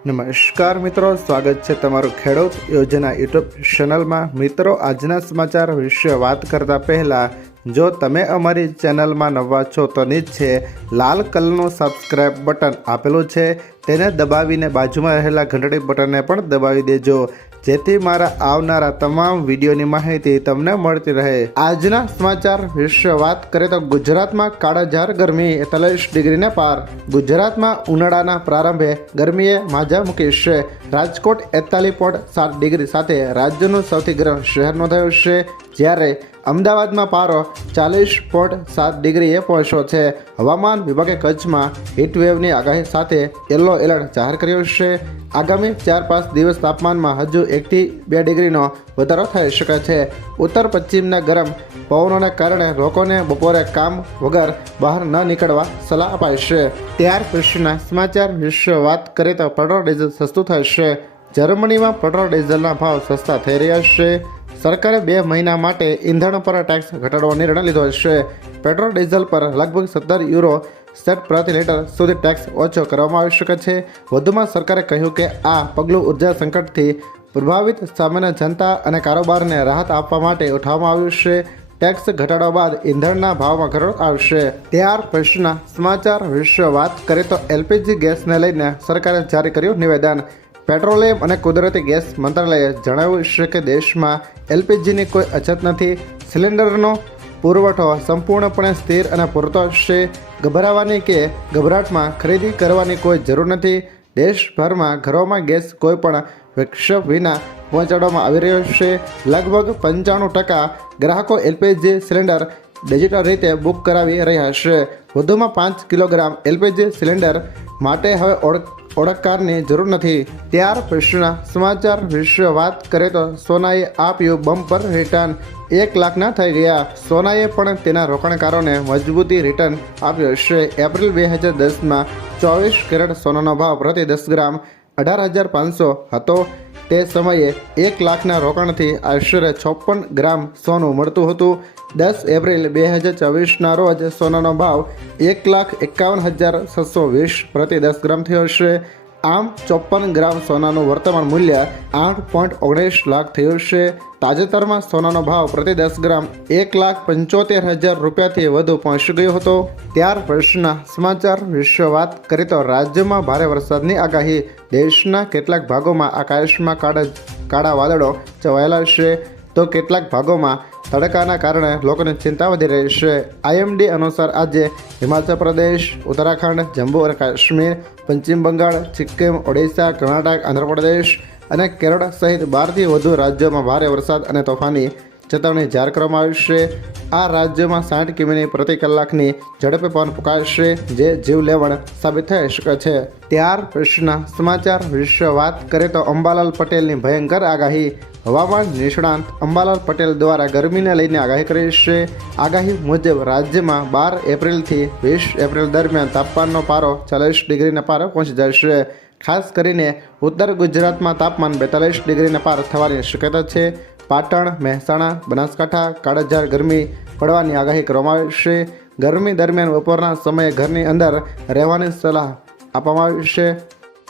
નમસ્કાર મિત્રો, સ્વાગત છે તમારું ખેડૂત યોજના યુટ્યુબ ચેનલમાં। મિત્રો, આજના સમાચાર વિશે વાત કરતા પહેલાં જો તમે અમારી ચેનલમાં નવા છો તો નીચે લાલ કલરનું સબસ્ક્રાઇબ બટન આપેલું છે તેને દબાવીને બાજુમાં રહેલા ઘંટડી બટનને પણ દબાવી દેજો, જેથી મારા આવનારા તમામ વિડીયોની માહિતી તમને મળતી રહે। આજના સમાચાર વિશે વાત કરીએ તો ગુજરાતમાં કાળઝાળ ગરમી 43 ડિગ્રીને પાર। ગુજરાતમાં ઉનાળાના પ્રારંભે ગરમીએ માજા મૂકી છે। રાજકોટ 41.7 ડિગ્રી સાથે રાજ્યનું સૌથી ગરમ શહેર નોંધાયું છે, જ્યારે અમદાવાદમાં પારો 40.7 ડિગ્રીએ પહોંચ્યો છે। હવામાન વિભાગે કચ્છમાં હીટવેવની આગાહી સાથે યલો એલર્ટ જાહેર કર્યો છે। આગામી 4-5 દિવસ તાપમાનમાં હજુ 1 થી 2 ડિગ્રીનો વધારો થઈ શકે છે। ઉત્તર પશ્ચિમના ગરમ પવનોને કારણે લોકોને બપોરે કામ વગર બહાર ન નીકળવા સલાહ અપાઈ છે। ત્યાર પછીના સમાચાર વિશે વાત કરીએ તો પેટ્રોલ ડીઝલ સસ્તું થશે। જર્મનીમાં પેટ્રોલ ડીઝલના ભાવ સસ્તા થઈ રહ્યા છે। સરકારે 2 મહિના માટે ઈંધણ પર ટેક્સ ઘટાડવાનો નિર્ણય લીધો છે। પેટ્રોલ ડીઝલ પર લગભગ 17 યુરો સેટ પ્રતિ લીટર સુધી ટેક્સ ઓછો કરવામાં આવી શકે છે। વધુમાં સરકારે કહ્યું કે આ પગલું ઉર્જા સંકટથી પ્રભાવિત સામાન્ય જનતા અને કારોબારને રાહત આપવા માટે ઉઠાવવામાં આવ્યું છે। ટેક્સ ઘટાડવા બાદ ઈંધણના ભાવમાં ઘટાડો આવશે। ત્યાર પછીના સમાચાર વિશે વાત કરીએ તો એલપીજી ગેસને લઈને સરકારે જારી કર્યું નિવેદન। પેટ્રોલિયમ અને કુદરતી ગેસ મંત્રાલયે જણાવ્યું છે કે દેશમાં એલપીજીની કોઈ અછત નથી। સિલિન્ડરનો પુરવઠો સંપૂર્ણપણે સ્થિર અને પૂરતો છે। ગભરાવાની કે ગભરાટમાં ખરીદી કરવાની કોઈ જરૂર નથી। દેશભરમાં ઘરોમાં ગેસ કોઈપણ વિક્ષેપ વિના પહોંચાડવામાં આવી રહ્યો છે। લગભગ 95% ગ્રાહકો એલપીજી સિલિન્ડર ડિજિટલ રીતે બુક કરાવી રહ્યા છે। વધુમાં 5 કિલોગ્રામ એલપીજી સિલિન્ડર માટે હવે ઓળખકારની જરૂર નથી। ત્યાર પછીના સમાચાર વિશે વાત કરીએ તો સોનાએ આપ્યું બમ્પર રિટર્ન, 1 લાખના થઈ ગયા। સોનાએ પણ તેના રોકાણકારોને મજબૂતી રિટર્ન આપ્યો છે। એપ્રિલ 2010માં 24 કેરેટ સોનાનો ભાવ પ્રતિ 10 ગ્રામ 18,500 હતો। તે સમયે 1 લાખના રોકાણથી આશરે 56 ગ્રામ સોનું મળતું હતું। 10 એપ્રિલ 2024ના રોજ સોનાનો ભાવ 1,51,620 પ્રતિ 10 ગ્રામ થયો છે। આમ 54 ગ્રામ સોનાનું વર્તમાન મૂલ્ય 8.19 લાખ થયું છે। તાજેતરમાં સોનાનો ભાવ પ્રતિ 10 ગ્રામ 1,75,000 રૂપિયાથી વધુ પહોંચી ગયો હતો। ત્યાર પછીના સમાચાર વિશે વાત કરીએ તો રાજ્યમાં ભારે વરસાદની આગાહી। દેશના કેટલાક ભાગોમાં આકાશમાં કાળા વાદળો છવાયેલા છે, તો કેટલાક ભાગોમાં તડકાના કારણે લોકોની ચિંતા વધી રહી છે। આઈએમડી અનુસાર આજે હિમાચલ પ્રદેશ, ઉત્તરાખંડ, જમ્મુ અને કાશ્મીર, પશ્ચિમ બંગાળ, સિક્કિમ, ઓડિશા, કર્ણાટક, આંધ્રપ્રદેશ અને કેરળ સહિત 12થી વધુ રાજ્યોમાં ભારે વરસાદ અને તોફાની ચેતવણી જાહેર કરવામાં આવી છે। આ રાજ્યોમાં 60 કિમી પ્રતિ કલાકની ઝડપે પવન ફૂંકાશે, જે જીવલેણ સાબિત થઈ શકે છે। ત્યાર પછીના સમાચાર વિશે વાત કરીએ તો અંબાલાલ પટેલની ભયંકર આગાહી। હવામાન નિષ્ણાંત અંબાલાલ પટેલ દ્વારા ગરમીને લઈને આગાહી કરી છે। આગાહી મુજબ રાજ્યમાં 12 એપ્રિલથી 20 એપ્રિલ દરમિયાન તાપમાનનો પારો 40 ડિગ્રીના પાર પહોંચી જશે। ખાસ કરીને ઉત્તર ગુજરાતમાં તાપમાન 42 ડિગ્રીના પાર થવાની શક્યતા છે। પાટણ, મહેસાણા, બનાસકાંઠા કાળઝાળ ગરમી પડવાની આગાહી કરવામાં આવી છે। ગરમી દરમિયાન બપોરના સમયે ઘરની અંદર રહેવાની સલાહ આપવામાં આવી છે।